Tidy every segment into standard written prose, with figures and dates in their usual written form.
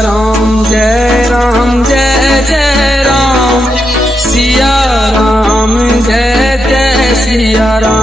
राम जय जय राम, सिया राम जय जय सिया राम।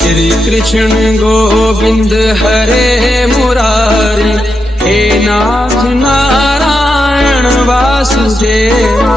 श्री कृष्ण गोविंद हरे मुरारी, हे नाथ नारायण वासुदेवा।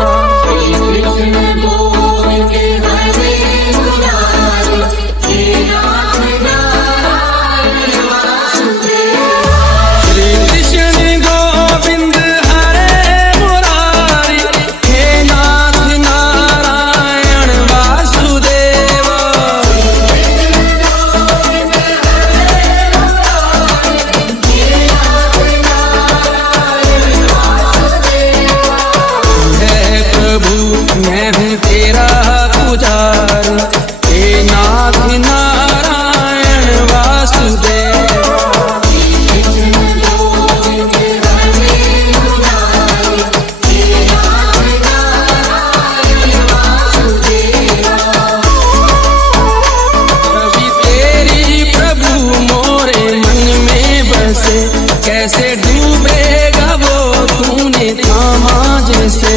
कैसे डूबेगा वो तूने थामा जैसे,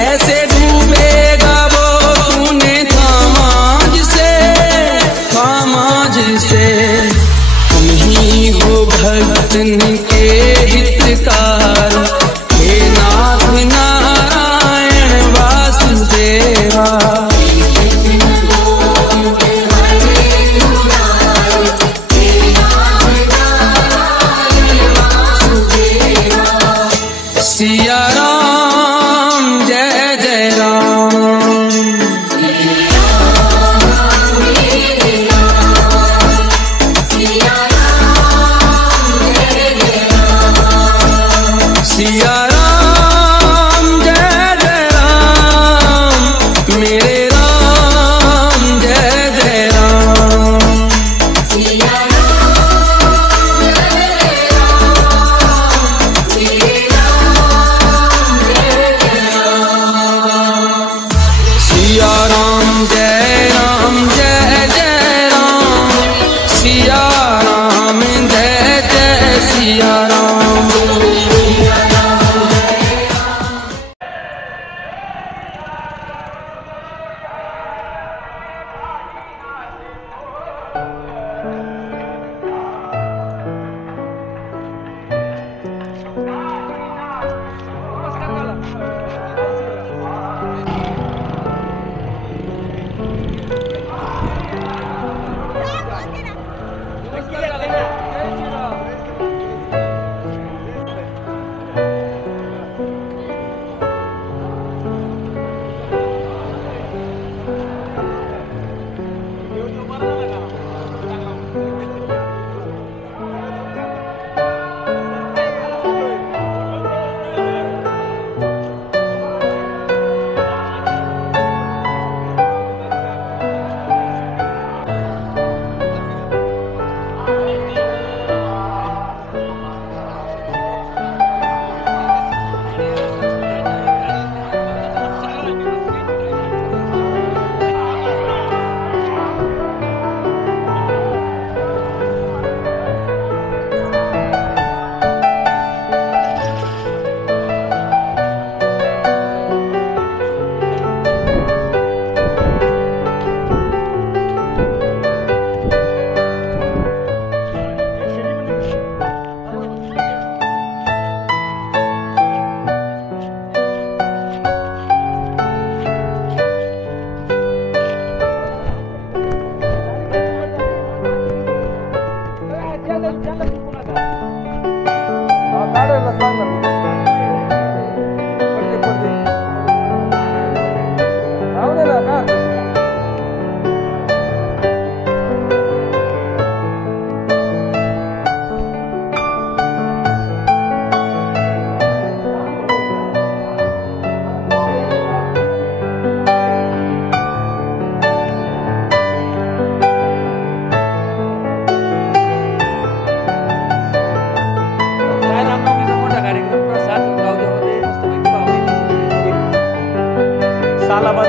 कैसे डूबेगा वो तूने थामा जिसे। हम ही हो भक्तन के हितकार, हे नाथ नारायण वासुदेवा। सिया राम जय जय राम, सिया राम जय जय राम, मेरे राम जय जय राम। सिया राम जय जय राम, सिया राम जय जय सिया राम।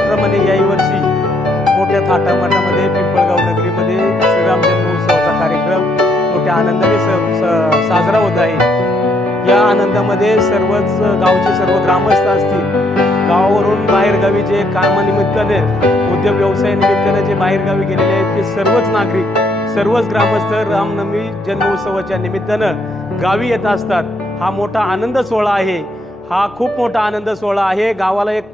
दरवर्षीप्रमाणे याही वर्षी मोठ्या थाटामाटामध्ये पिंपळगाव नगरीमध्ये श्रीराम जन्मोत्सवाचा कार्यक्रम मोठ्या आनंदाने साजरा होत आहे। या आनंदामध्ये सर्वच गावचे सर्व ग्रामस्थ असतील, गावावरून बाहेरगावी जे कामानिमित्ताने उद्योग व्यवसायानिमित्ताने जे बाहेरगावी गेलेले आहेत ते सर्वच नागरिक, सर्वच ग्रामस्थ रामनवमी जन्मोत्सवाच्या निमित्तानं गावी येत असतात। हा मोठा आनंद सोहळा आहे, हा खूप मोठा आनंद सोहळा आहे। गावाला एक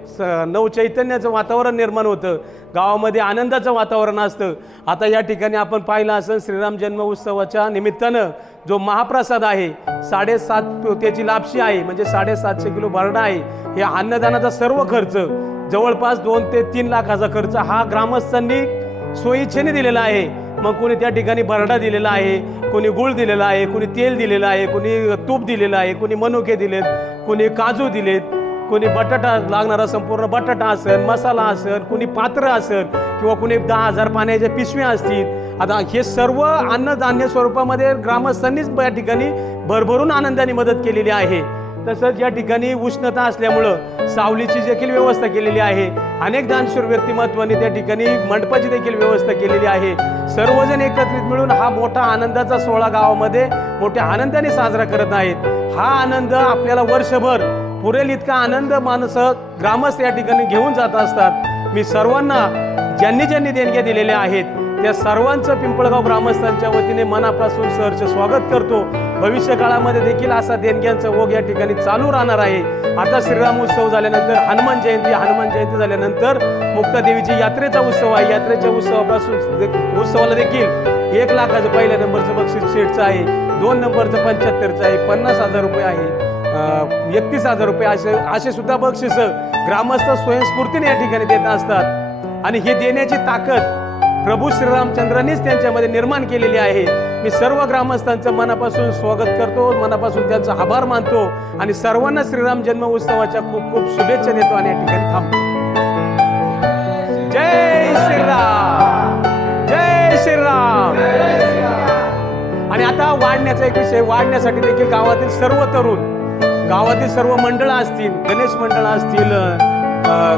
नवचैतन्याचं वातावरण निर्माण होतं, गावामध्ये आनंदाचं वातावरण असतं। आता या ठिकाणी आपण पाहिलं असेल श्रीराम जन्मोत्सवाच्या निमित्तानं जो महाप्रसाद आहे 7.5 पोत्याची लापशी आहे, म्हणजे 750 किलो भरडा आहे। हे अन्नदानाचा सर्व खर्च जवळपास 2 ते 3 लाखाचा खर्च हा ग्रामस्थांनी स्वइच्छेने दिलेला आहे। मग कोणी त्या ठिकाणी भरडा दिलेला आहे, कोणी गुळ दिलेला आहे, कोणी तेल दिलेलं आहे, कोणी तूप दिलेलं आहे, कोणी मनुके दिलेत, कोणी काजू दिलेत, कोणी बटाटा लागणारा संपूर्ण बटाटा असेल, मसाला असेल, कोणी पात्र असेल किंवा कोणी 10,000 पाण्याच्या पिशव्या असतील। आता हे सर्व अन्नधान्य स्वरूपामध्ये ग्रामस्थांनीच या ठिकाणी भरभरून आनंदाने मदत केलेली आहे। तसंच या ठिकाणी उष्णता असल्यामुळं सावलीची देखील व्यवस्था केलेली आहे। अनेक दानशूर व्यक्तिमत्वांनी त्या ठिकाणी मंडपाची देखील व्यवस्था केलेली आहे। सर्वजण एकत्रित मिळून हा मोठा आनंदाचा सोहळा गावामध्ये मोठ्या आनंदाने साजरा करत आहेत। हा आनंद आपल्याला वर्षभर पुरेल इतका आनंद माणसं ग्रामस्थ या ठिकाणी घेऊन जात असतात। मी सर्वांना ज्यांनी ज्यांनी देणग्या दिलेल्या आहेत त्या सर्वांचं पिंपळगाव ग्रामस्थांच्या वतीने मनापासून सहर्ष स्वागत करतो। भविष्य काळामध्ये देखील असा देणग्यांचा ओघ या ठिकाणी चालू राहणार आहे। आता श्रीराम उत्सव झाल्यानंतर हनुमान जयंती झाल्यानंतर मुक्तादेवीची यात्रेचा उत्सव आहे। यात्रेच्या उत्सवाला देखील 1 लाखाचं पहिल्या नंबरचं बक्षीस शेटचं आहे, 2 नंबरचं 75चं आहे, 50,000 रुपये आहे, 31,000 रुपये असे सुद्धा बक्षीस ग्रामस्थ स्वयंस्फूर्तीने या ठिकाणी देत असतात। आणि हे देण्याची ताकद प्रभू श्रीरामचंद्रांनीच त्यांच्यामध्ये निर्माण केलेली आहे। मी सर्व ग्रामस्थांचं मनापासून स्वागत करतो, मनापासून त्यांचा आभार मानतो आणि सर्वांना श्रीराम जन्म उत्सवाच्या खूप खूप शुभेच्छा देतो आणि या ठिकाणी थांबतो। जय श्रीराम, जय श्रीराम। आणि आता वाढण्याचा एक विषय, वाढण्यासाठी देखील गावातील सर्व तरुण, गावातील सर्व मंडळ असतील, गणेश मंडळ असतील,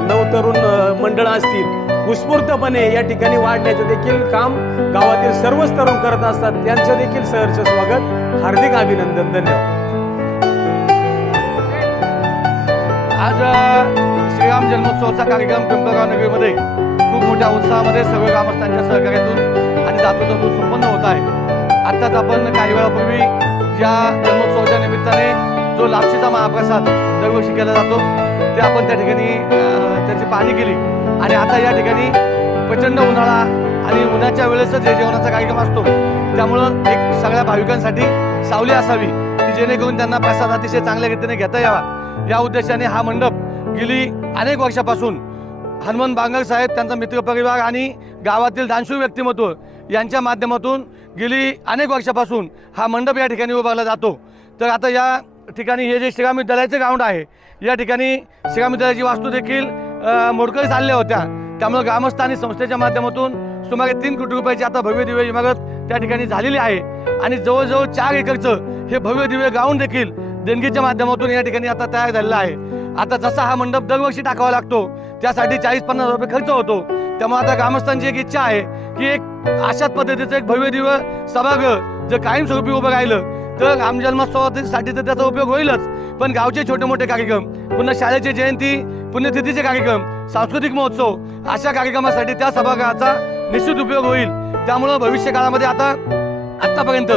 नवतरुण मंडळ असतील, उत्स्फूर्तपणे या ठिकाणी वाढण्याचं देखील काम गावातील सर्वच तरुण करत असतात। त्यांचं देखील सहर्ष स्वागत, हार्दिक अभिनंदन, धन्यवाद। आज श्रीराम जन्मोत्सवाचा कार्यक्रम पिंपळगाव नगरीमध्ये खूप मोठ्या उत्साहामध्ये सर्व ग्रामस्थांच्या सहकार्यातून आणि दातृत्वातून संपन्न होत आहे। आत्ताच आपण काही वेळापूर्वी या जन्मोत्सवाच्या निमित्ताने जो लापशीचा महाप्रसाद दरवर्षी केला जातो ते आपण त्या ठिकाणी त्याची पाहणी केली। आणि आता या ठिकाणी प्रचंड उन्हाळा आणि उन्हाच्या वेळेसच हे जेवणाचा कार्यक्रम असतो, त्यामुळं एक सगळ्या भाविकांसाठी सावली असावी की जेणेकरून त्यांना प्रसाद अतिशय चांगल्या रीतीने घेता यावा, या उद्देशाने हा मंडप गेली अनेक वर्षापासून हनुमान बांगर साहेब, त्यांचा मित्रपरिवार आणि गावातील दानशूर व्यक्तिमत्व यांच्या माध्यमातून गेली अनेक वर्षापासून हा मंडप या ठिकाणी उभारला जातो। तर आता या ठिकाणी हे जे श्रीराम विद्यालयाचे ग्राउंड आहे, या ठिकाणी श्रीराम विद्यालयाची वास्तू देखील मोडकळीस आलेल्या होत्या, त्यामुळे ग्रामस्थ आणि संस्थेच्या माध्यमातून सुमारे 3 कोटी रुपयाची आता भव्य दिव्य इमारत त्या ठिकाणी झालेली आहे। आणि जवळजवळ 4 एकरचं हे भव्य दिव्य ग्राउंड देखील देणगीच्या माध्यमातून या ठिकाणी आता तयार झालेला आहे। आता जसा हा मंडप दरवर्षी टाकावा लागतो त्यासाठी 40-50 रुपये खर्च होतो, त्यामुळे आता ग्रामस्थांची एक इच्छा आहे की एक अशाच पद्धतीचं एक भव्य दिव्य सभागृह जर कायमस्वरूपी उभं राहिलं तर राम जन्मोत्सवासाठी तर त्याचा उपयोग होईलच, पण गावचे छोटे मोठे कार्यक्रम, पुन्हा शाळेची जयंती, पुण्यतिथीचे कार्यक्रम, सांस्कृतिक महोत्सव अशा कार्यक्रमासाठी त्या सभागृहाचा निश्चित उपयोग होईल। त्यामुळं भविष्य काळामध्ये आतापर्यंत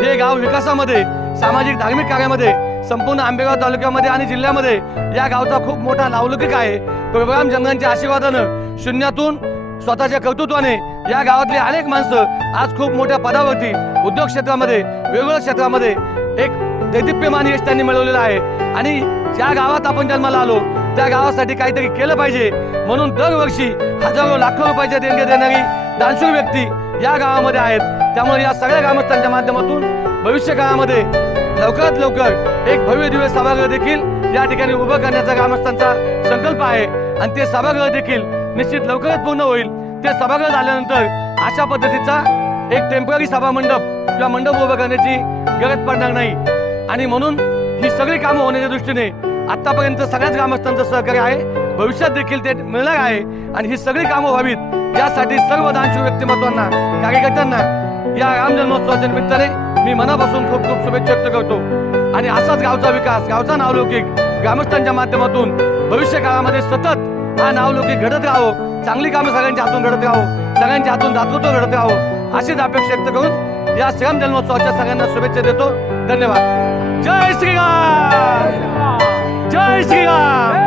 हे गाव विकासामध्ये, सामाजिक धार्मिक कार्यामध्ये संपूर्ण आंबेगाव तालुक्यामध्ये आणि जिल्ह्यामध्ये या गावचा खूप मोठा नावलौकिक आहे। प्रभू रामचंद्रांच्या आशीर्वादानं शून्यातून स्वतःच्या कर्तृत्वाने या गावातले अनेक माणसं आज खूप मोठ्या पदावरती उद्योग क्षेत्रामध्ये, वेगवेगळ्या क्षेत्रामध्ये एक दैदिप्यमान यश त्यांनी मिळवलेलं आहे। आणि ज्या गावात आपण जन्माला आलो त्या गावासाठी काहीतरी केलं पाहिजे म्हणून दरवर्षी हजारो लाखो रुपयाच्या देणग्या देणारी दानशूर व्यक्ती या गावामध्ये आहेत। त्यामुळे या सगळ्या ग्रामस्थांच्या माध्यमातून भविष्य काळामध्ये लवकरात लवकर एक भव्य दिव्य सभागृह देखील या ठिकाणी उभं करण्याचा ग्रामस्थांचा संकल्प आहे आणि ते सभागृह देखील निश्चित लवकरच पूर्ण होईल। ते सभागृह झाल्यानंतर अशा पद्धतीचा एक टेम्पररी सभा मंडप किंवा मंडप उभं करण्याची गरज पडणार नाही। आणि म्हणून ही सगळी कामं होण्याच्या दृष्टीने आतापर्यंत सगळ्याच ग्रामस्थांचं सहकार्य आहे भविष्यात देखील ते मिळणार आहे आणि ही सगळी कामं व्हावीत यासाठी सर्व दानशूर व्यक्तिमत्वांना, कार्यकर्त्यांना या राम जन्मोत्सवाच्या निमित्ताने मी मनापासून खूप खूप शुभेच्छा व्यक्त करतो आणि असाच गावचा विकास, गावचा नावलौकिक ग्रामस्थांच्या माध्यमातून भविष्य काळामध्ये सतत हा नावलौकिक घडत राहावं, चांगली कामं सगळ्यांच्या हातून घडत राहावं, सगळ्यांच्या हातून दातृत्व घडत राहावं अशीच अपेक्षा व्यक्त करून या श्रीराम जन्मोत्सवाच्या सगळ्यांना शुभेच्छा देतो. धन्यवाद. जय श्रीराम, जय श्रीराम,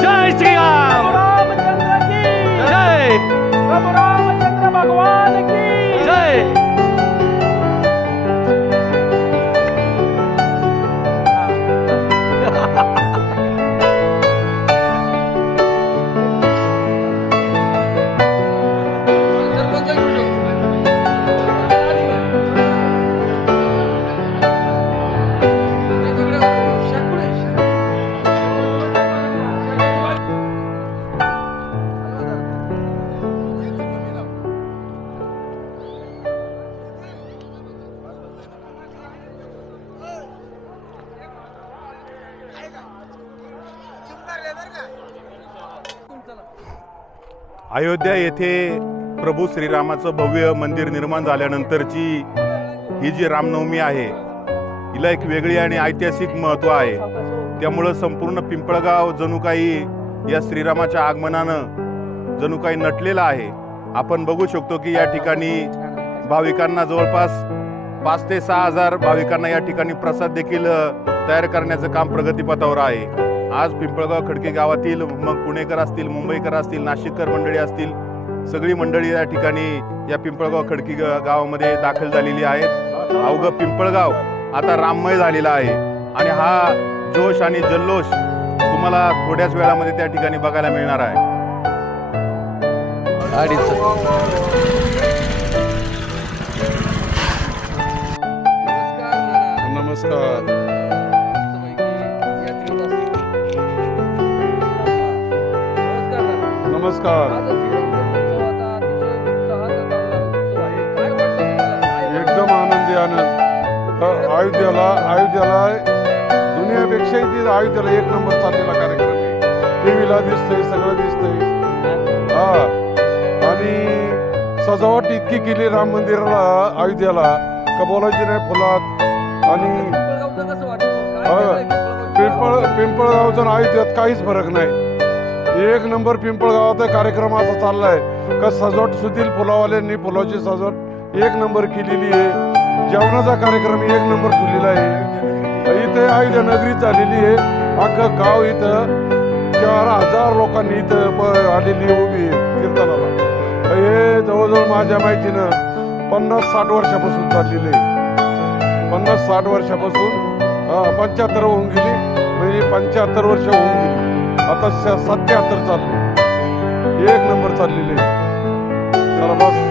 जय श्रीराम, जय प्रभु रामचंद्र भगवान की जय. अयोध्या येथे प्रभू श्रीरामाचं भव्य मंदिर निर्माण झाल्यानंतरची ही जी रामनवमी आहे हिला एक वेगळी आणि ऐतिहासिक महत्त्व आहे. त्यामुळं संपूर्ण पिंपळगाव जणू काही या श्रीरामाच्या आगमनानं जणू काही नटलेलं आहे. आपण बघू शकतो की या ठिकाणी भाविकांना जवळपास 5 ते 6 हजार भाविकांना या ठिकाणी प्रसाद देखील तयार करण्याचं काम प्रगतीपथावर आहे. आज पिंपळगाव खडकी गावातील मग पुणेकर असतील, मुंबईकर असतील, नाशिककर मंडळी असतील, सगळी मंडळी या ठिकाणी या पिंपळगाव खडकी गावामध्ये दाखल झालेली आहेत. अवघं पिंपळगाव आता राममय झालेला आहे आणि हा जोश आणि जल्लोष तुम्हाला थोड्याच वेळामध्ये त्या ठिकाणी बघायला मिळणार आहे. नमस्कार. नमस्कार. एकदम आनंदी आनंद. अयोध्याला दुनियापेक्षाही ती अयोध्याला एक नंबर चाललेला कार्यक्रम आहे. टीव्हीला दिसतंय, सगळं दिसतंय. आणि सजावट इतकी केली राम मंदिराला अयोध्याला का बोलायची नाही. फुलात आणि पिंपळगावचा अयोध्यात काहीच फरक नाही. एक नंबर पिंपळगावाचा कार्यक्रम असा चाललाय का सजावट सुधील फुलावाल्यांनी फुलाची सजावट एक नंबर केलेली आहे. जेवणाचा कार्यक्रम एक नंबर ठेवलेला आहे. इथे अयोध्या नगरी झालेली आहे. अख्खं गाव इथं 4000 लोकांनी इथं आलेली उभी आहे कीर्तनाला. हे जवळजवळ माझ्या माहितीनं 50-60 वर्षापासून चाललेलं आहे. 50-60 वर्षापासून 75 होऊन गेली, म्हणजे 75 वर्ष होऊन गेली. आता 77 चालले. एक नंबर चाललेले. चला बस.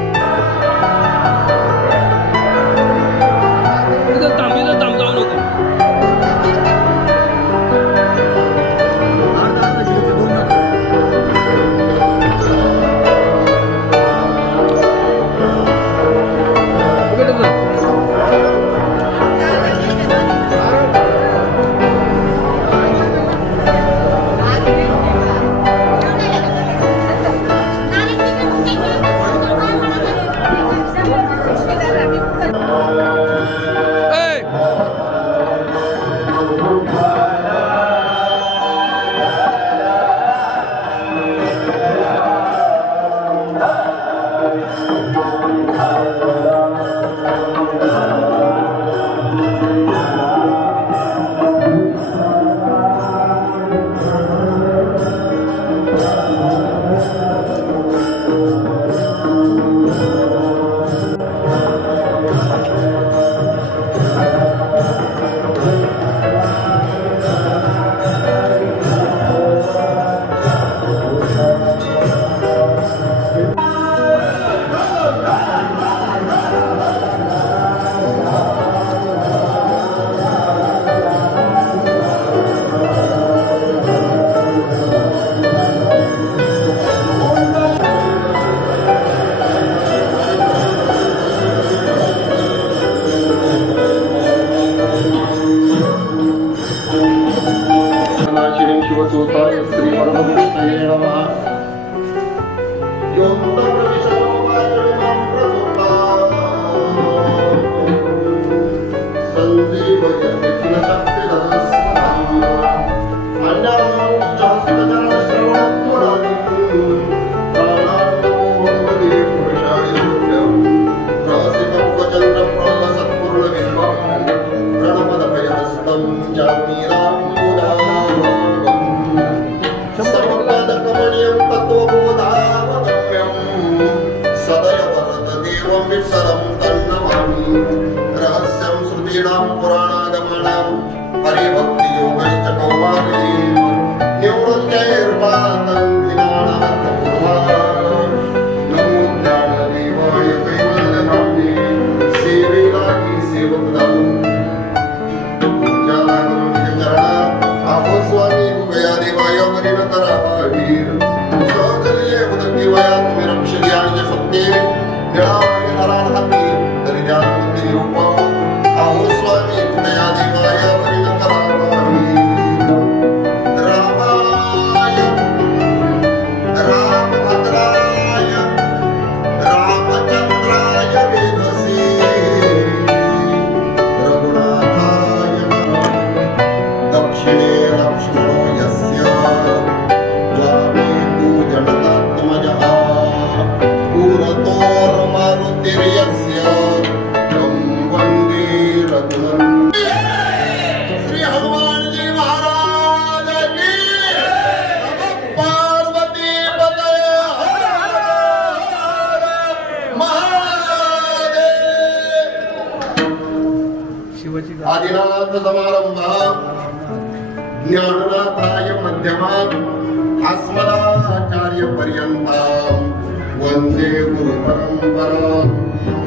आदिनाथ समारंभः ज्ञाननाथाय मध्यमात् अस्मदाचार्य पर्यन्ताम् वन्दे गुरु परम्पराम्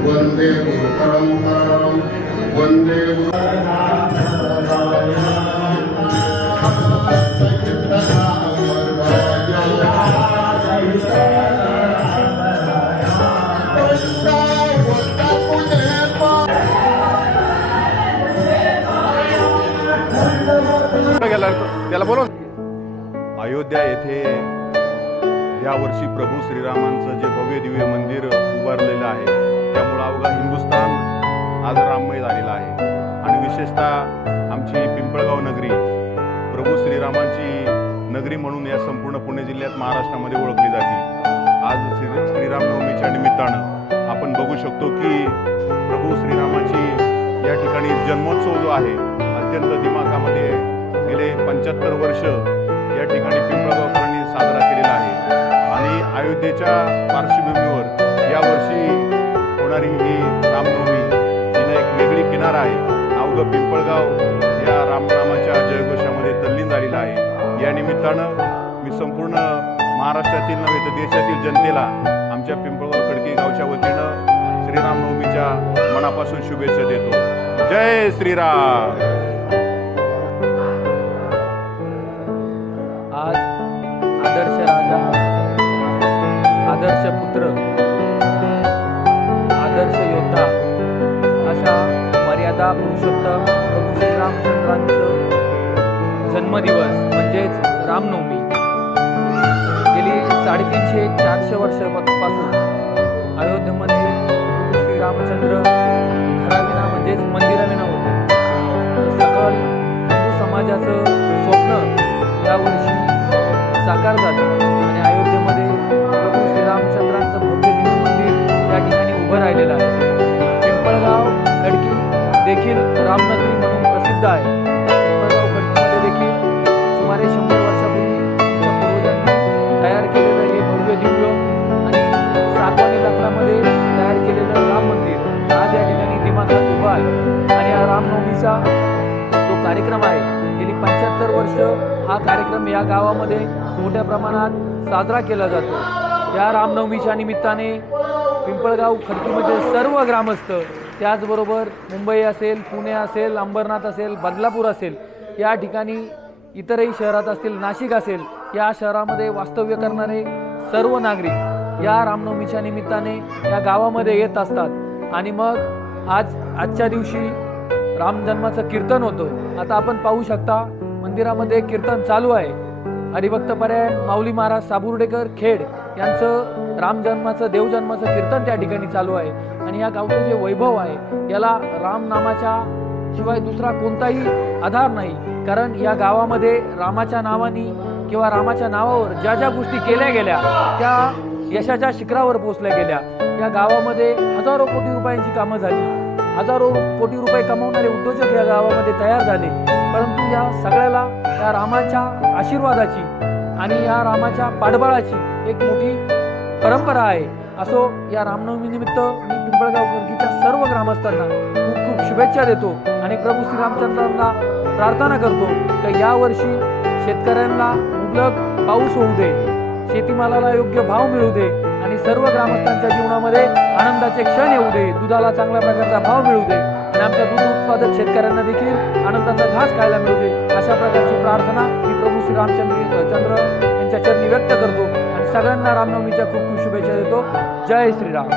वन्दे गुरु परम्पराम् वन्दे त्याला बोलव. अयोध्या येथे यावर्षी प्रभू श्रीरामांचं जे भव्य दिव्य मंदिर उभारलेलं आहे त्यामुळे अवघा हिंदुस्थान आज राममय झालेला आहे आणि विशेषतः आमची पिंपळगाव नगरी प्रभू श्रीरामांची नगरी म्हणून या संपूर्ण पुणे जिल्ह्यात महाराष्ट्रामध्ये ओळखली जाते. आज श्रीरामनवमीच्या निमित्तानं आपण बघू शकतो की प्रभू श्रीरामाची या ठिकाणी जन्मोत्सव जो आहे अत्यंत दिमाखामध्ये गेले 75 वर्ष या ठिकाणी पिंपळगावकरांनी साजरा केलेला आहे आणि अयोध्येच्या पार्श्वभूमीवर यावर्षी होणारी ही रामनवमी हिला एक वेगळी किनार आहे. अवघं पिंपळगाव या रामनामाच्या जयघोषामध्ये तल्लीन झालेला आहे. या निमित्तानं मी संपूर्ण महाराष्ट्रातील नव्हे तर देशातील जनतेला आमच्या पिंपळगाव खडकी गावच्या वतीनं श्रीरामनवमीच्या मनापासून शुभेच्छा देतो. जय श्रीराम. आज आदर्श राजा, आदर्श पुत्र, आदर्श योद्धा अशा मर्यादा पुरुषोत्तम प्रभू श्रीरामचंद्रांचं जन्मदिवस म्हणजेच रामनवमी गेली 350-400 वर्षापासून अयोध्येमध्ये प्रभू श्रीरामचंद्र घराविना म्हणजेच मंदिराविना होते. सकल हिंदू समाजाचं स्वप्न यावर्षी साकार झालं आणि अयोध्येमध्ये प्रभू श्रीरामचंद्रांचं भव्य दिव्य मंदिर या ठिकाणी उभं राहिलेलं आहे. पिंपळगाव खडकी देखील रामनगरी म्हणून प्रसिद्ध आहे. पिंपळगाव खडकीमध्ये देखील सुमारे 100 वर्षापूर्वी पूर्वजांनी तयार केलेलं हे भव्य दिव्य आणि सातवानी लाकडामध्ये तयार केलेलं राम मंदिर आज या ठिकाणी दिमाखात उभं आहे आणि या रामनवमीचा जो कार्यक्रम आहे गेली 75 वर्ष हा कार्यक्रम या गावामध्ये मोठ्या प्रमाणात साजरा केला जातो. या रामनवमीच्या निमित्ताने पिंपळगाव खडकीमध्ये सर्व ग्रामस्थ त्याचबरोबर मुंबई असेल, पुणे असेल, अंबरनाथ असेल, बदलापूर असेल या ठिकाणी इतरही शहरात असतील, नाशिक असेल या शहरामध्ये वास्तव्य करणारे सर्व नागरिक या रामनवमीच्या निमित्ताने या गावामध्ये येत असतात आणि मग आजच्या दिवशी रामजन्माचं कीर्तन होतं. आता आपण पाहू शकता मंदिरामध्ये कीर्तन चालू आहे. हरिभक्त परायण माऊली महाराज साबुर्डेकर खेड यांचं रामजन्माचं देवजन्माचं कीर्तन त्या ठिकाणी चालू आहे आणि या गावचं जे वैभव आहे याला राम नामाच्या शिवाय दुसरा कोणताही आधार नाही. कारण या गावामध्ये रामाच्या नावाने किंवा रामाच्या नावावर ज्या ज्या गोष्टी केल्या गेल्या त्या यशाच्या शिखरावर पोहोचल्या गेल्या. या गावामध्ये हजारो कोटी रुपयांची कामं झाली, हजारो कोटी रुपये कमावणारे उद्योजक या गावामध्ये तयार झाले. परंतु या सगळ्याला या रामाच्या आशीर्वादाची आणि या रामाच्या पाठबळाची एक मोठी परंपरा आहे. असो या रामनवमीनिमित्त मी पिंपळगाव गर्गीच्या सर्व ग्रामस्थांना खूप खूप शुभेच्छा देतो आणि प्रभू श्रीरामचंद्रांना प्रार्थना करतो की यावर्षी शेतकऱ्यांना मुबलक पाऊस होऊ दे, शेतीमालाला योग्य भाव मिळू दे आणि सर्व ग्रामस्थांच्या जीवनामध्ये आनंदाचे क्षण येऊ दे, दुधाला चांगल्या प्रकारचा भाव मिळू दे आणि आमच्या दूध उत्पादक शेतकऱ्यांना देखील आनंदाचा घास खायला मिळू दे. अशा प्रकारची प्रार्थना मी प्रभू श्री रामचंद्र यांच्या चरणी व्यक्त करतो आणि सगळ्यांना रामनवमीच्या खूप खूप शुभेच्छा देतो. जय श्रीराम.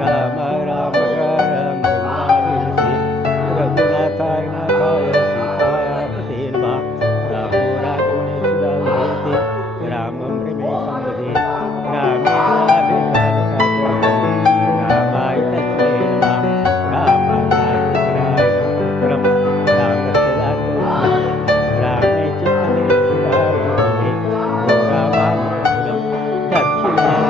राम राम राम रघुनाथाय नाथाय सीताय पते नमः. रामो राघवने सुधा विभूते रामं रमेशं भजे. रामे रामाय तस्मै नमः. रामाय रामाय परम रामस्य दातो रामे चित्तने सुधारणे. रामाय दक्षिणाय लक्ष्मणाय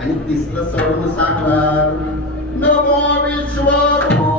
आणि तिसरं सर्व साकार नमो विश्वरूपा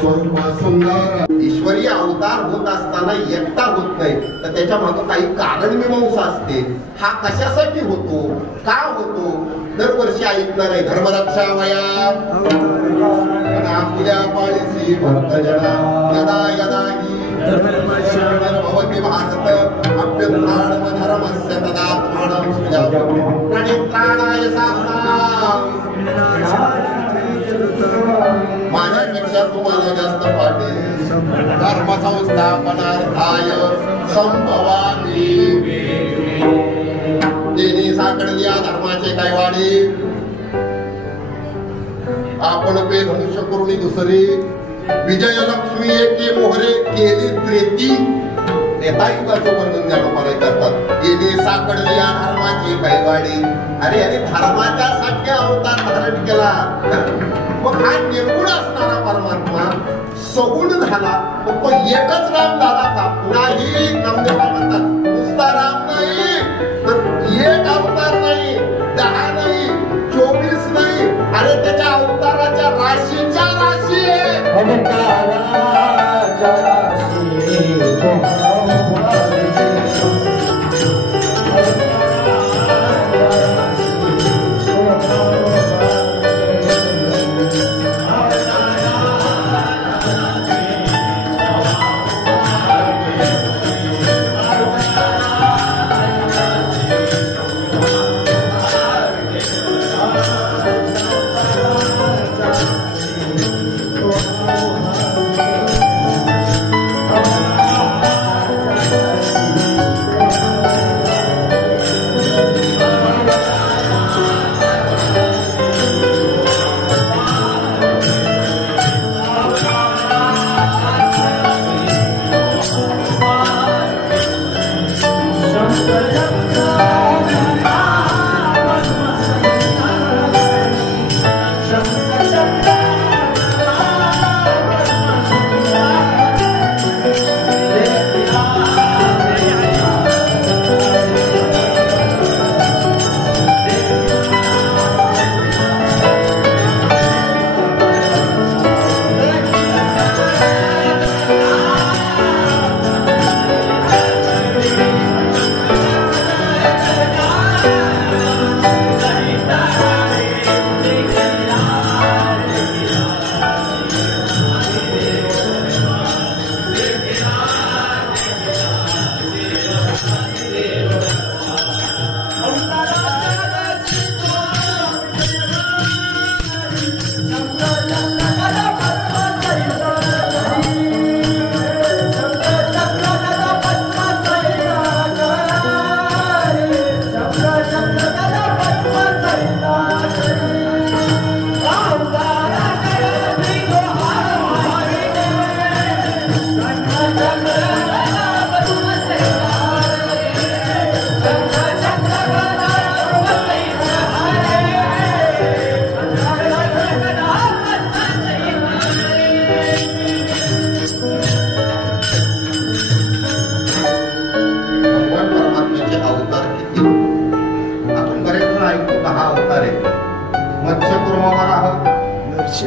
स्वरूप सुंदर ईश्वरी अवतार होत असताना एकटा होत नाही, तर त्याच्या मागे काही कारण मीमांसा असते. हा कशासाठी होतो, का होतो, दरवर्षी ऐकणार आहे. धर्मरक्षा वया आपल्या पाळीसी भक्तजना यदा यदा भवती भारत अभ्यंतराणम धर्मस्य तदात्मानं सृजातो प्रणित्राणाय साधनां. माझ्यापेक्षा तुम्हाला जास्त पाठी धर्मसंस्थापनार्थाय संभवामी. देणी साकडली या धर्माचे काय वाढे आपण बेधनुष्य करून दुसरी विजयलक्ष्मी एके मोहरे केली त्रेती. त्रेतायुगाचं वर्णन ज्ञानोबाने करतात. येणे साकडली या धर्माची काय वाढे. अरे याने धर्माच्या साठी अवतार धारण केला. मग हा निर्गुण असणारा परमात्मा सगुण झाला, तो एकच राम झाला का? नाही. नामदेवराव म्हणतात नुसता राम नाही, तर एक अवतार नाही, 10 नाही, 24 नाही. अरे त्याच्या अवताराच्या राशीच्या राशी आहे.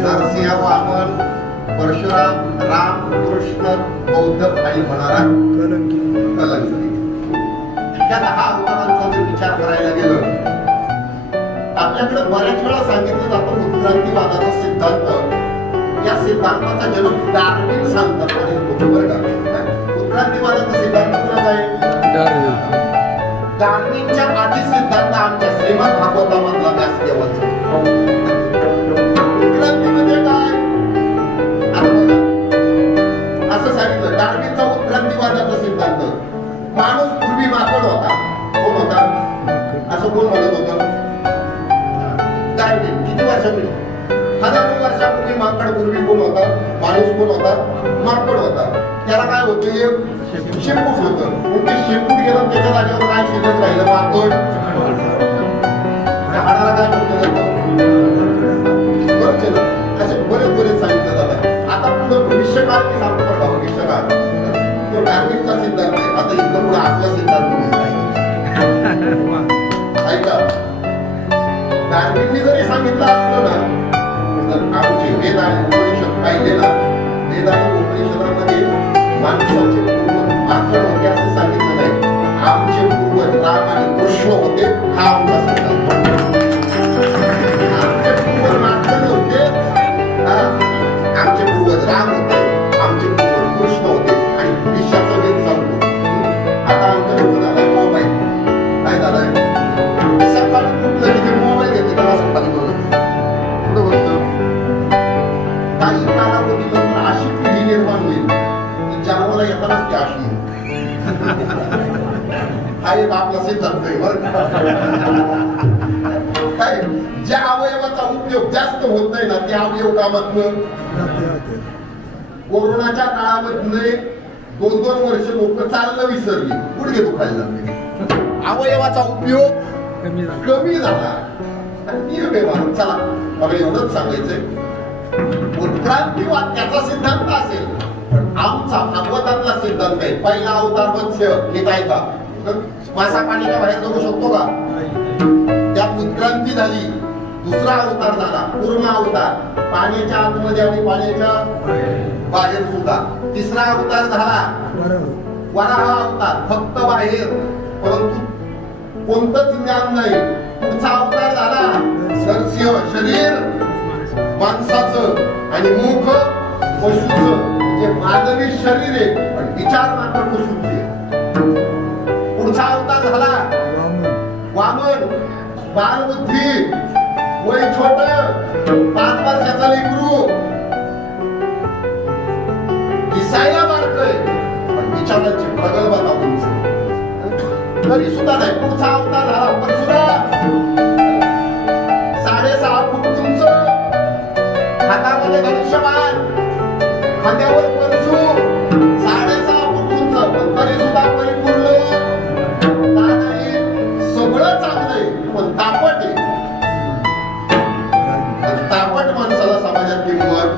नरसिंह, वामन, परशुराम, राम, कृष्ण, बौद्ध आणि होणारा कलंकी. त्या 10 अवतारांचा जर विचार करायला गेलो, आपल्याकडे बऱ्याच वेळा सांगितलं जातं उत्क्रांतीवादाचा सिद्धांत. या सिद्धांताचा जन्म डार्विन सांगतात. उत्क्रांतीवादाचा सिद्धांत कुणाचा आहे? डार्विनच्या आधी सिद्धांत आमच्या श्रीमद भागवतामधला व्यासदेवाचा. उत्क्रांती म्हणजे काय? असं सांगितलं डार्विनचा उत्क्रांतीवादाचा सिद्धांत. माणूस पूर्वी माकड होता. कोण होता? असं कोण म्हणत होतं? डार्विन. किती वर्षापूर्वी? हजारो वर्षापूर्वी माकड पूर्वी कोण होता? माणूस कोण होता? माकड होता. त्याला काय होतं? शेपूट होतं. मग ते शेपूट गेलं, त्याच्या जागेवर काय शिल्लक राहिलं? माकड. हाडाला काय म्हटलं जातं? असे बरेच सांगितलं जातं. आता पुढे भविष्यकाळ मी सांगतो का? भविष्यकाळ तो डार्विनचा सिद्धांत आहे. आता इथं पुढे आपला सिद्धांत ऐका. डार्विनने जरी सांगितलं असलं ना, आमचे वेद आणि उपनिषद पाहिले ना, वेद आणि उपनिषदामध्ये माणसाचे पूर्वज मात्र होते असं सांगितलं नाही. आमचे पूर्वज राम आणि कृष्ण होते हा आमचा सिद्धांत. आमचे पूर्वज मात्र नव्हते, आमचे पूर्वज राम होते, आमचे पूर्वज कृष्ण होते. आणि विषयाचा वेद सांगतो. आता आमच्या झालाय मोबाईल. काय झालाय? सकाळी कुठलं तिथे मोबाईल घेते तेव्हा सकाळी बघत कुठं बघतो. काही कालावधीनंतर अशी पिढी निर्माण होईल की जन्माला येतानाच ती अशी हा एक आपला सिद्धांत आहे बरं काय. ज्या अवयवाचा उपयोग जास्त होत नाही ना त्या अवयव कामातनं. कोरोनाच्या काळामध्ये 2-2 वर्ष लोक चालणं विसरली, गुडघे दुखायला लागले, अवयवाचा उपयोग कमी झाला. चला मला एवढंच सांगायचंय, उत्क्रांतीवाद त्याचा सिद्धांत असेल पण आमचा भागवतातला सिद्धांत आहे. पहिला अवतार मत्स्य घेत आहे का? मासा पाण्याच्या बाहेर जाऊ शकतो का? त्यात उत्क्रांती झाली. दुसरा अवतार झाला कूर्म अवतार, पाण्याच्या आतमध्ये आणि पाण्याच्या बाहेर सुद्धा. तिसरा अवतार झाला वराह अवतार, फक्त बाहेर परंतु कोणतंच ज्ञान नाही. पुढचा अवतार झाला नरसिंह, शरीर माणसाचं आणि मुख पशुचं. म्हणजे मानवी शरीर आहे पण विचार मात्र पशुचे. पुढचा अवतार झाला वामन, बालबुद्धी, वय छोट, 5 वर्षाचा लेकरू, दिसायला बारकय पण विचारांची प्रगल्भता उंच. तरी सुद्धा नाही. पुढचा अवतार झाला परशुराम, 6.5 फूट उंच, हातामध्ये धनुष्यबाण, खांद्यावर परशु, 6.5 फूट उंच पण तरी सुद्धा परिपूर्ण दादाही सगळं चांगलंय पण तापट आहे. तापट माणसाला समाजात किंमत.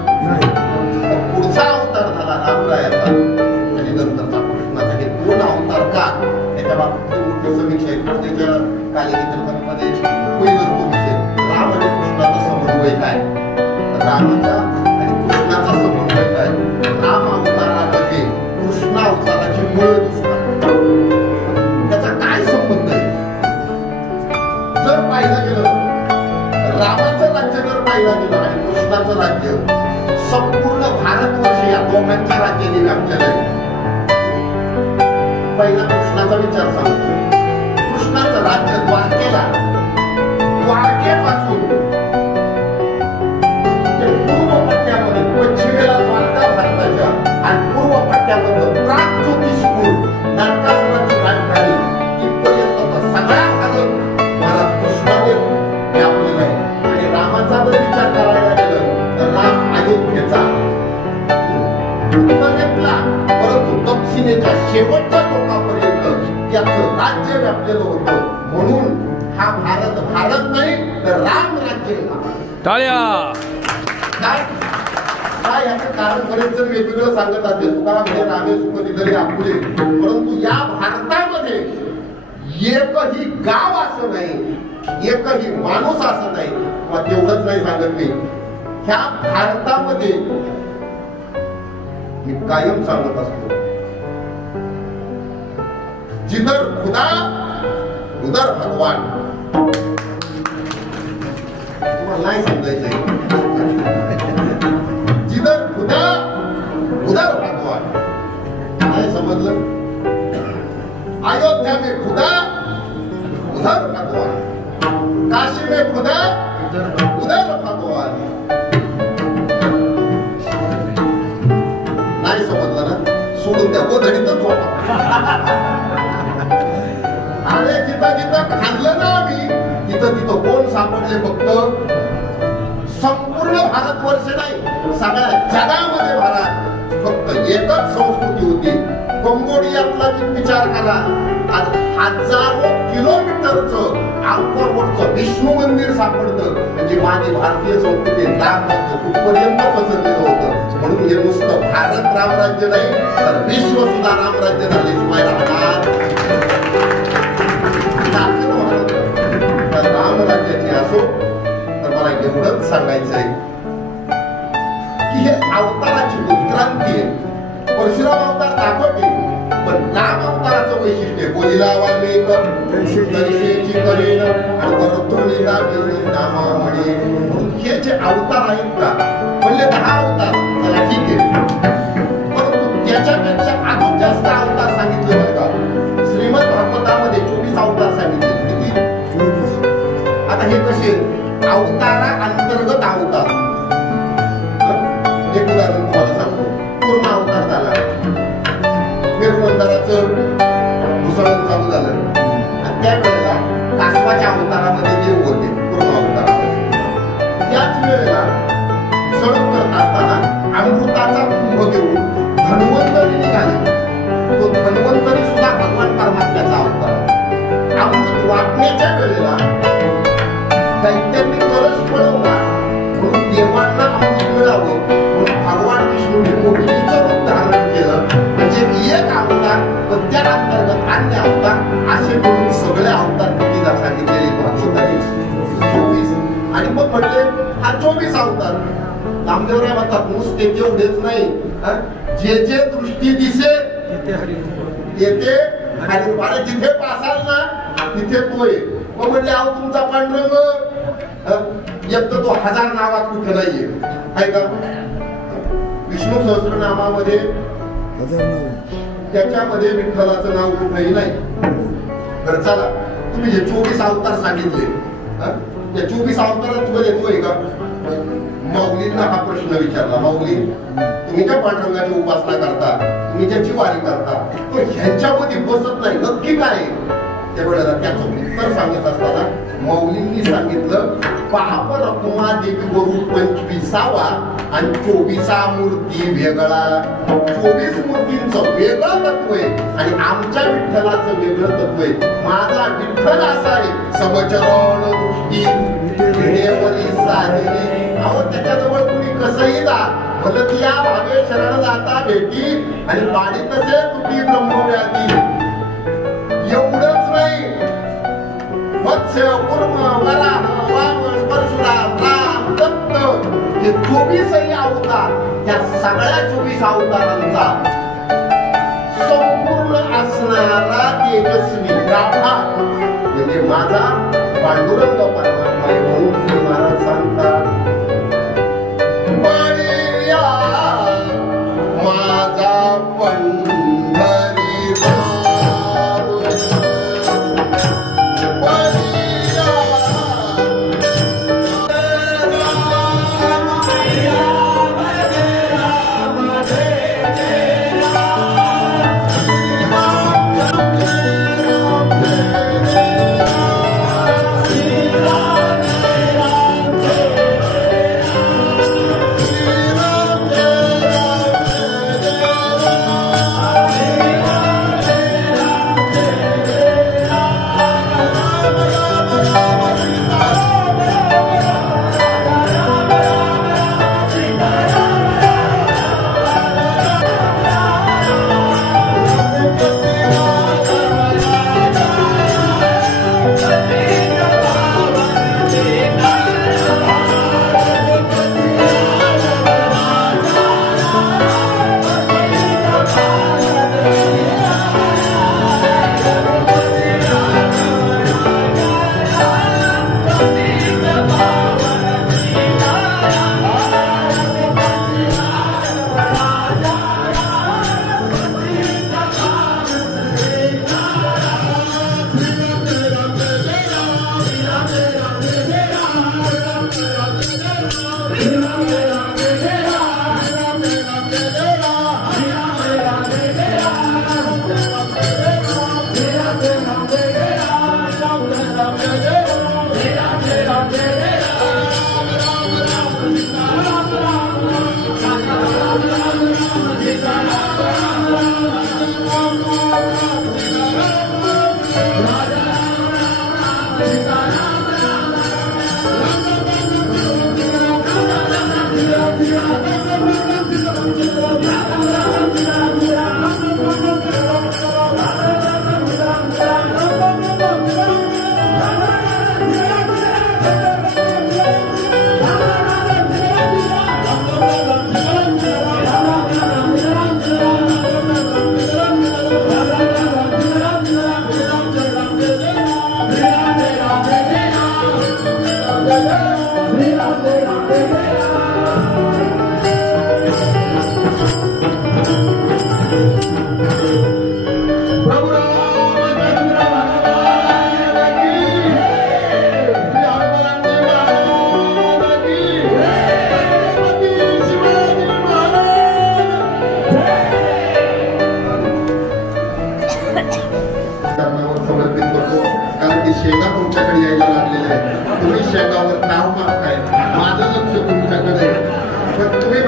पुढचा अवतार झाला रामरायाचा आणि नंतरचा कृष्णाचा. हे 2 अवतार का त्याच्या बाबतीत मोठी समीक्षा आहे. त्याच्या कालिकेतमध्ये होईलच तो विषय. राम आणि कृष्णाचा समन्वय काय, रामाचा आणि कृष्णाचा समन्वय काय. राम अवतारामध्ये कृष्ण अवताराची मुळ दिसतात. त्याचा काय संबंध आहे जर पाहिलं गेलं, रामाचं राज्य जर पाहिलं गेलं आणि कृष्णाचं राज्य, संपूर्ण भारतवर्ष या दोघांच्या राज्याने व्यापलेलं आहे. पहिला कृष्णाचा विचार सांगतो. कृष्णाचं राज्य द्वारकेला, द्वारकेपासून पूर्व पट्ट्यामध्ये पश्चिमेला द्वारका भारताच्या आणि पूर्व पट्ट्यामध्ये प्रागज्योतिषपूर नरकासुराची राजधानी इथपर्यंतचा सगळा भाग महाराज कृष्णाने व्यापलेला आहे. आणि रामाचा जर विचार करायला गेलं तर राम अयोध्येचा उत्तरेतला परंतु दक्षिणेच्या शेवटच्या टोकापर्यंत त्याचं राज्य व्यापलेलं होतं. म्हणून हा भारत भारत नाही तर राम राज्य. टाळ्या. काय याचं कारण बरेच जण वेगवेगळं सांगत असेल. तुकाराम म्हणजे रामे सुपती जरी आपुले, परंतु या भारतामध्ये एकही गाव असं नाही, एकही माणूस असं नाही. तेवढंच नाही सांगत मी, ह्या भारतामध्ये मी कायम सांगत असतो, जिधर खुदा उधर भगवान. तुम्हाला नाही समजायचंय. जिधर खुदा उधर भगवान. काय समजलं? अयोध्या में खुदा उधर भगवान, काशी में खुदा उधर भगवान. नाही समजलं ना? सोडून द्या, गोधडीतच झोपा. अरे जिथं जिथं खाल्लं ना आम्ही तिथं तिथं कोण सापडले फक्त? संपूर्ण भारतवर्ष नाही, सगळ्या जगामध्ये महाराज फक्त एकच संस्कृती होती. कंबोडियातला विचार करा, आज 1000 किलोमीटरचं अंकोरवटचं विष्णू मंदिर सापडतं. म्हणजे माझी भारतीय संस्कृती राम राज्य कुठपर्यंत पसरलेलं होतं. म्हणून हे नुसतं भारत रामराज्य नाही तर विश्व सुद्धा रामराज्य झाल्याशिवाय राहणार. रामराज्याची असो तर मला एवढंच सांगायचं आहे, की हे अवताराची उत्क्रांती आहे. परशुराम अवतार दाखवते, पण नाम अवताराचं वैशिष्ट्य बोलीला वाल्मिक तैसेची करेन आणि वरतोळीला गेली नामा म्हणे. म्हणून हे जे अवतार आहेत का, म्हणजे 10 अवतार, चला ठीक आहे, परंतु त्याच्यापेक्षा अजून जास्त अवतार सांगितले बरं का. श्रीमद भागवतामध्ये 24 अवतार सांगितले. किती? आता हे कसे अवतारा अंतर्गत अवतार. एक उदाहरण तुम्हाला सांगतो. पूर्ण अवतार झाला, फेरबंदराचं घुसळण चालू झालं आणि त्यावेळेला कासवाच्या अवतारामध्ये देव होते. पूर्ण अवतारामध्ये त्याच वेळेला घुसळण करत असताना अमृताचा कुंभ घेऊन धन्वंतरी निघाले. तो धन्वंतरी सुद्धा भगवान परमात्म्याचा अवतार. अमृत वाटण्याच्या वेळेला दैत्यांनी कलश पळवला म्हणून देवांना अमृत मिळावं म्हणून भगवान विष्णूने मोहिनीचं रूप धारण केलं. म्हणजे एक अवतार, पण त्या अंतर्गत अन्य अवतार असे म्हणून सगळे अवतार कितीदा सांगितलेले भागवताने 24. आणि मग म्हटले हा 24 अवतार. नामदेवराय म्हणतात नुसते तेवढेच नाही, जे जे दृष्टी दिसे येते आणि जिथे पासाल ना तिथे तो आहे. मग म्हणले अहो तुमचा पांडुरंग एक तर तो 1000 नावात कुठे नाहीये आहे का. विष्णू सहस्रनामामध्ये त्याच्यामध्ये विठ्ठलाचं नाव कुठेही नाही. बरं चला, तुम्ही जे 24 अवतार सांगितले, या 24 अवतारात मध्ये येतोय का. माऊलींना हा प्रश्न विचारला, माऊली तुम्ही ज्या पांडुरंगाची उपासना करता, तुम्ही ज्याची वारी करता, तो ह्यांच्यामध्ये बसत नाही, नक्की काय. त्यावेळेला त्याचं उत्तर सांगत असताना माऊलींनी सांगितलं पाप रकुमा देवी वरून 25वा आणि 24 मूर्ती वेगळा. 24 मूर्तींचं वेगळं तत्व आहे आणि आमच्या विठ्ठलाचं वेगळं तत्व आहे. माझा विठ्ठल असा आहे समचरण दृष्टी देवरी साधिने. अहो त्याच्याजवळ कुणी कसंही जा, भलं ती या भावे शरण जाता भेटी आणि पाणी तसे तुटी ब्रह्मव्याधी. एवढंच नाही, मत्स्य कुर्म वराह वामन परशुराम राम दत्त हे 24 अवतार, त्या सगळ्या 24 अवतारांचा संपूर्ण असणारा तेजस्वी गाभा म्हणजे माझा पांडुरंग परमात्मा आहे. म्हणून श्री महाराज सांगतात माझा पंढरी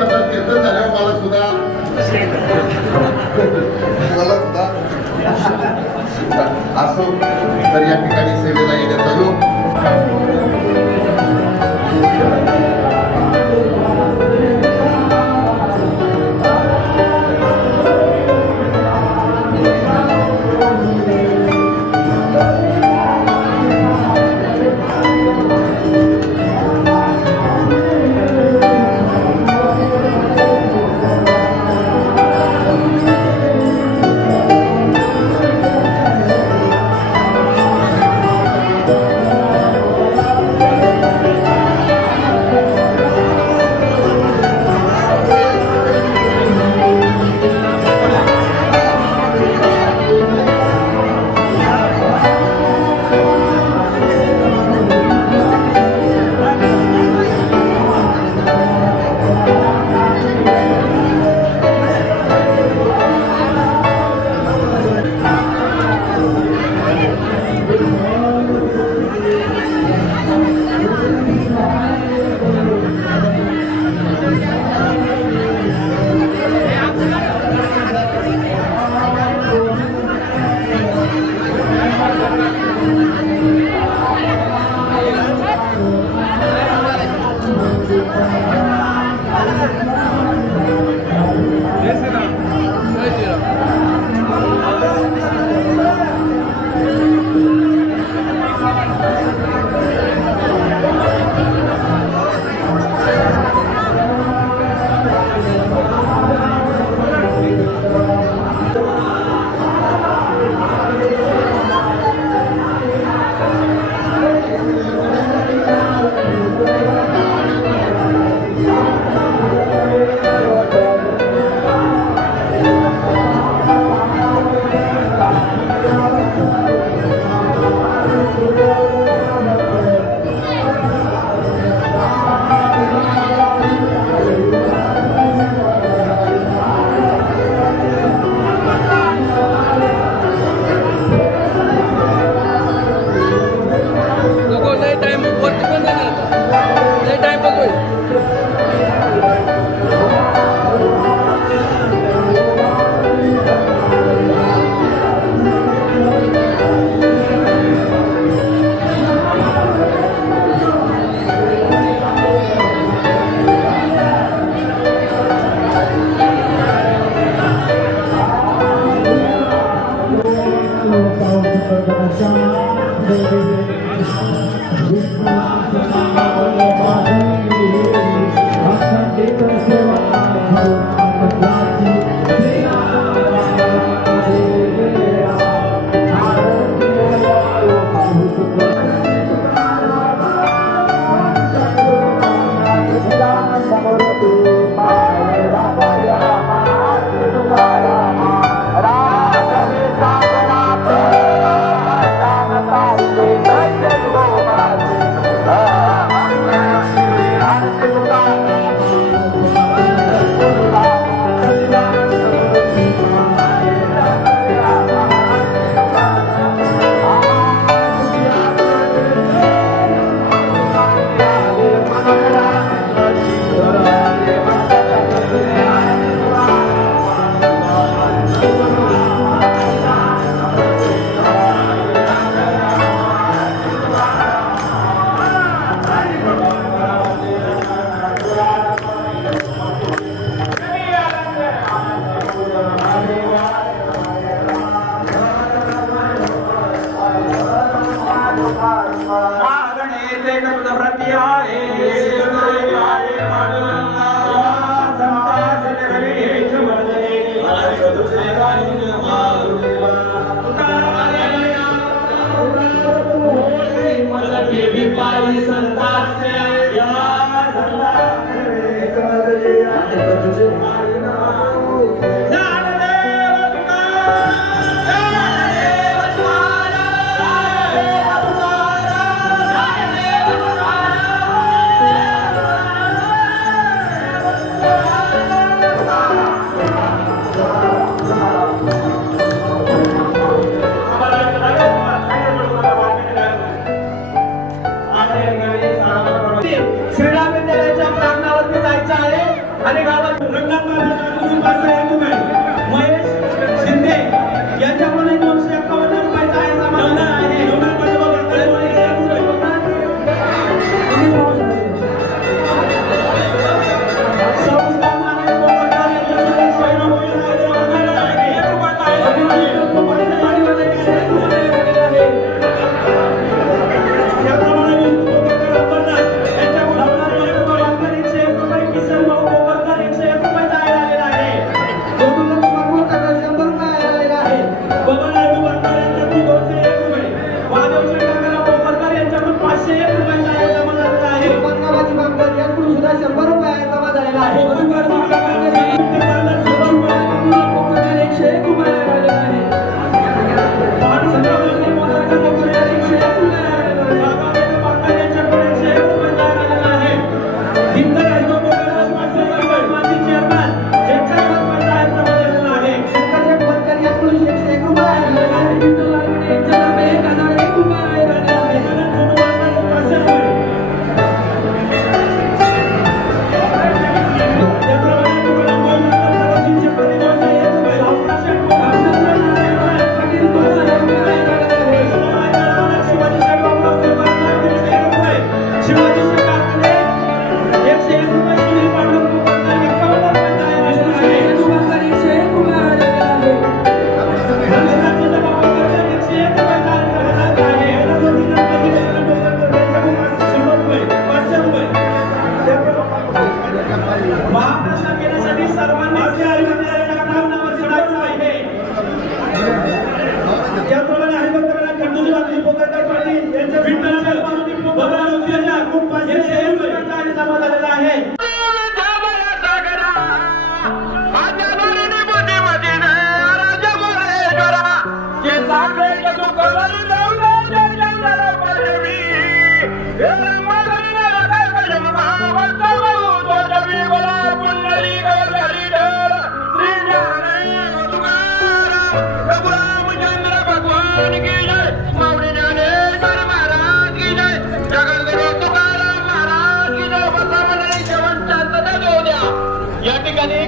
आता कीर्तन झाल्यावर मला सुद्धा असो तर या ठिकाणी सेवेला येण्याचा योग Bye. महेश शिंदे यांच्याकडून 251 रुपयाचा आहे समाधान आहे.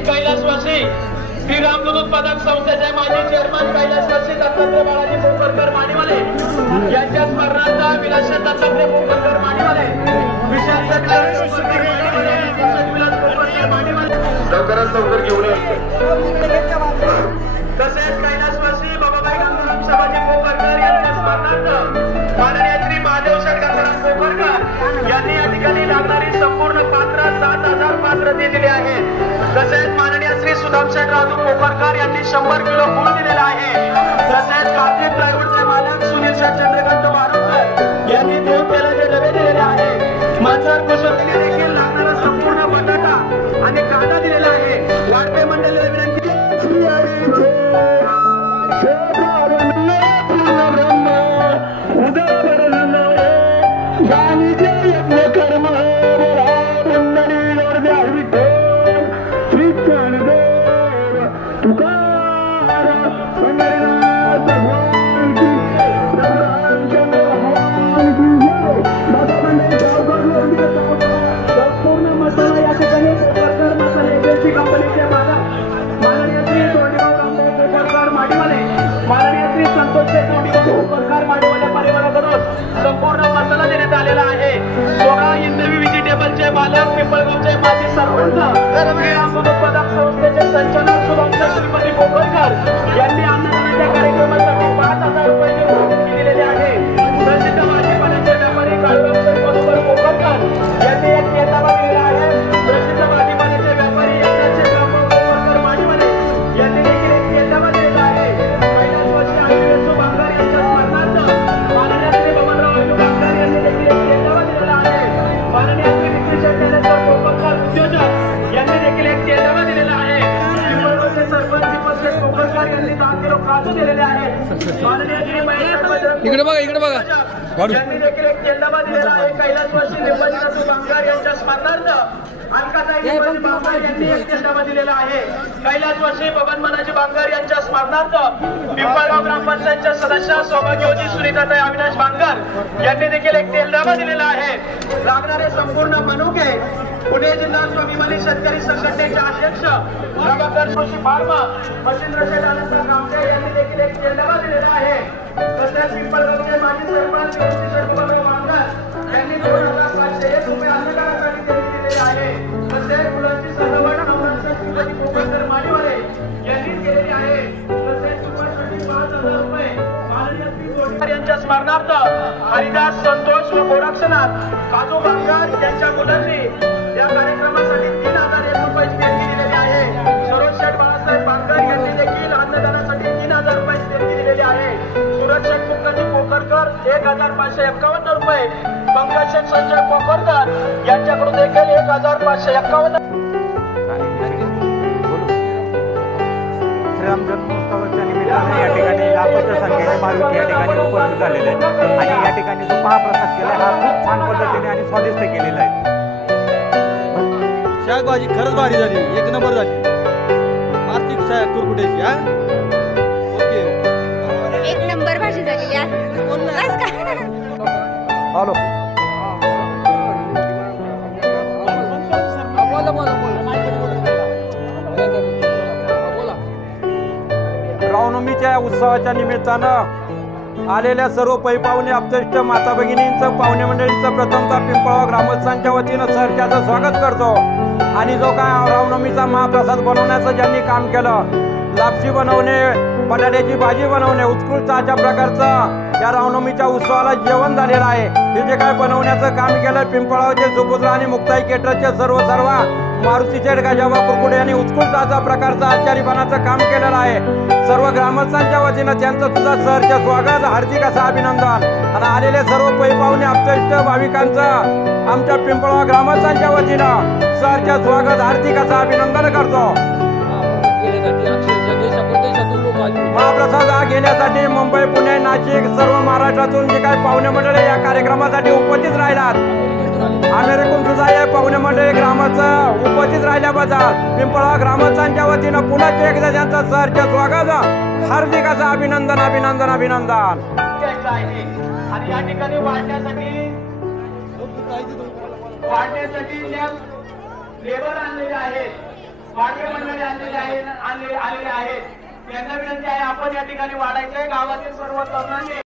कैलासवासी श्री रामदूत उत्पादक संस्थेचे माजी चेअरमन कैलासवासी दत्तात्रय बाळाजी पोपरकर माणिवाले यांच्या स्मरणार्थ विलासराव दत्तात्रय पोपरकर माणिवाले विशाल लवकरात लवकर घेऊन तसेच कैलासवासी बाबाबाई गंगाराम शिवाजी पोपरकर यांच्या स्मरणार्थ माननीय श्री महादेव गंगाराम पोपरकर यांनी या ठिकाणी लागणारी संपूर्ण पात्र 7,000 पात्र दिलेली आहेत. तसेच माननीय श्री सुदामशेठ राजू पोपरकर यांनी 100 किलो गुळ दिलेला आहे. तसेच कार्तिक ड्रायव्हरचे मालक सुनील शेठ चंद्रकांत वारंकर यांनी 2 तेलाचे डबे दिलेले आहे. मांजर कुशलतेने देखील लागणारा संपूर्ण बटाटा आणि कांदा दिलेला आहे. वाढपे मंडळाला विनंती संपूर्ण मसाला देण्यात आलेला आहे. 16 हिंदवी व्हेजिटेबलचे मालक पिंपळगावचे माजी सरपंच श्री रामदूत उत्पादक संस्थेचे संचालक सुधामशेठ श्रीमती पोपरकर यांनी अन्नदानाच्या कार्यक्रमासाठी 5,000 रुपये दिलेले आहे. प्रसिद्ध भाजीपाल्याचे व्यापारी काळूरामशेठ मधुकर पोपरकर यांनी एक केंद्रावा दिलेला आहे. प्रसिद्ध भाजीपाल्याचे व्यापारी एकनाथशेठ रामभाऊ पोपरकर माणिवले यांनी देखील एक केंद्रावा दिलेला आहे. कैलासवासी आदिवासी बांगर यांच्या स्मरणार्थ माननीय श्री बबनराव बांगर यांनी देखील एक केंद्रावा दिलेला आहे. माननीय श्री विक्रीशेठ पोपरकर उद्योजक यांनी देखील एक केंद्रावा दिलेला आहे. पिंपळगावचे सरपंच दीपकशेठ पोपरकर यांनी 10 किलो काजू दिलेले आहेत. माननीय श्री महेश इकडे बघा यांनी देखील एक केंद्रावा दिलेला आहे. कैलासवासी निर्मलदास बांगर यांच्या स्मरणार्थ अलकाताई बांगर यांनी एक केंद्रावा दिलेला आहे. कैलासवासी बबन मनाजी बांगर यांच्या स्मरणार्थ पिंपळगाव ग्रामपंचायतच्या सदस्य सौभाग्यवती सुनीताताई अविनाश बांगर यांनी देखील एक केंद्रावा दिलेला आहे. लागणारे संपूर्ण मनुके पुणे जिल्हा स्वाभिमानी शेतकरी संघटनेचे अध्यक्ष प्रभाकर जोशी फार्मा मच्छिंद्र शेठ आनंद गावडे यांनी देखील एक झेंडा दिलेला आहे. तसेच पिंपळगावचे माजी सरपंच किशोर वांगर यांनी 2501 रुपये अन्नदानासाठी देणगी दिलेली आहे. तसेच मुलांची सजावट नवरात्र कोकणकर माडीवाले यांनी केलेली आहे. तसेच सुपासाठी 5000 रुपये यांच्या स्मरणार्थ हरिदास संतोष व गोरक्षनाथ काजू बांगर यांच्या मुलांनी या कार्यक्रमासाठी 3001 रुपयाची देणगी दिलेली आहे. सरोज शेठ बाळासाहेब बांगर यांनी देखील अन्नदानासाठी 3000 रुपयाची देणगी दिलेली आहे. सुरज शेठ मुखर्जी पोखरकर 1551 रुपये. पंकज शेठ संजय पोखरकर यांच्याकडून देखील 1551. श्रीराम जन्मोत्सवाच्या निमित्ताने या ठिकाणी लाखोच्या संख्येने भाविक या ठिकाणी उपस्थित झालेले आहेत आणि या ठिकाणी जो महाप्रसाद केला हा खूप छान पद्धतीने आणि स्वादिष्ट केलेला आहे. शाकभाजी खरंच भारी झाली, एक नंबर झाली. मार्तिक कुरकुट्याची हा ओके एक नंबर भाजी झाली यार. हॅलो रामनवमीच्या उत्सवाच्या निमित्तानं आलेल्या सर्व पैपावणे आप्तेष्ट माता भगिनींचं पाहुणे मंडळीचं प्रथमतः पिंपळगाव ग्रामस्थांच्या वतीनं सहर्षाचं स्वागत करतो. आणि जो काय रामनवमीचा महाप्रसाद बनवण्याचं ज्यांनी काम केलं, लापशी बनवणे, बटाट्याची भाजी बनवणे, उत्कृष्ट अशा प्रकारचं या रामनवमीच्या उत्सवाला जेवण झालेलं आहे. हे जे काय बनवण्याचं काम केलं पिंपळगावचे सुपुत्र आणि मुक्ताई केटरचे सर्व मारुती शेठ गजाबा कुरकुडे यांनी उत्कृष्ट अशा प्रकारचं आचारीपणाचं काम केलेलं आहे. सर्व ग्रामस्थांच्या वतीनं त्यांचं सुद्धा सहर्ष स्वागत, हार्दिक असं अभिनंदन. आणि आलेले सर्व पैपावणे आप्तेष्ट भाविकांचं आमच्या पिंपळगाव ग्रामस्थांच्या वतीनं सहर्ष स्वागत, हार्दिक असं अभिनंदन करतो. महाप्रसाद हा घेण्यासाठी मुंबई, पुणे, नाशिक सर्व महाराष्ट्रातून जे काही पाहुणे मंडळी या कार्यक्रमासाठी उपस्थित राहिलात, अमेरिकून सुद्धा या पाहुणे मंडळी ग्रामाचं उपस्थित राहिल्याबद्दल पिंपळगाव ग्रामस्थांच्या वतीनं पुन्हा एकदा त्यांचं सहर्ष स्वागत, हार्दिक असं अभिनंदन अभिनंदन अभिनंदन. आणि या ठिकाणी वाढण्यासाठी लेबर आणलेले आहेत, वाढवे मंडळी आलेले आहेत. त्यांना विनंती आहे आपण या ठिकाणी वाढायचे. गावातील सर्व तरुणांनी